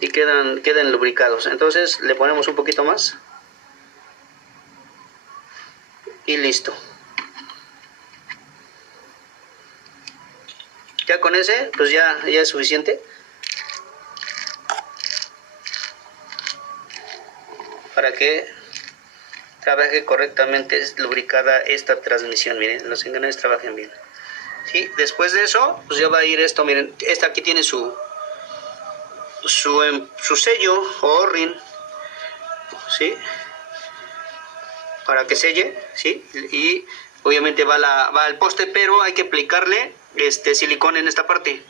y quedan lubricados. Entonces le ponemos un poquito más y listo. Ya con ese pues ya es suficiente para que trabaje correctamente lubricada esta transmisión. Miren, los engranajes trabajen bien. ¿Sí? Después de eso pues ya va a ir esto. Miren, esta aquí tiene su sello o rin, ¿sí? Para que selle, ¿sí? Y obviamente va al poste, pero hay que aplicarle silicón en esta parte.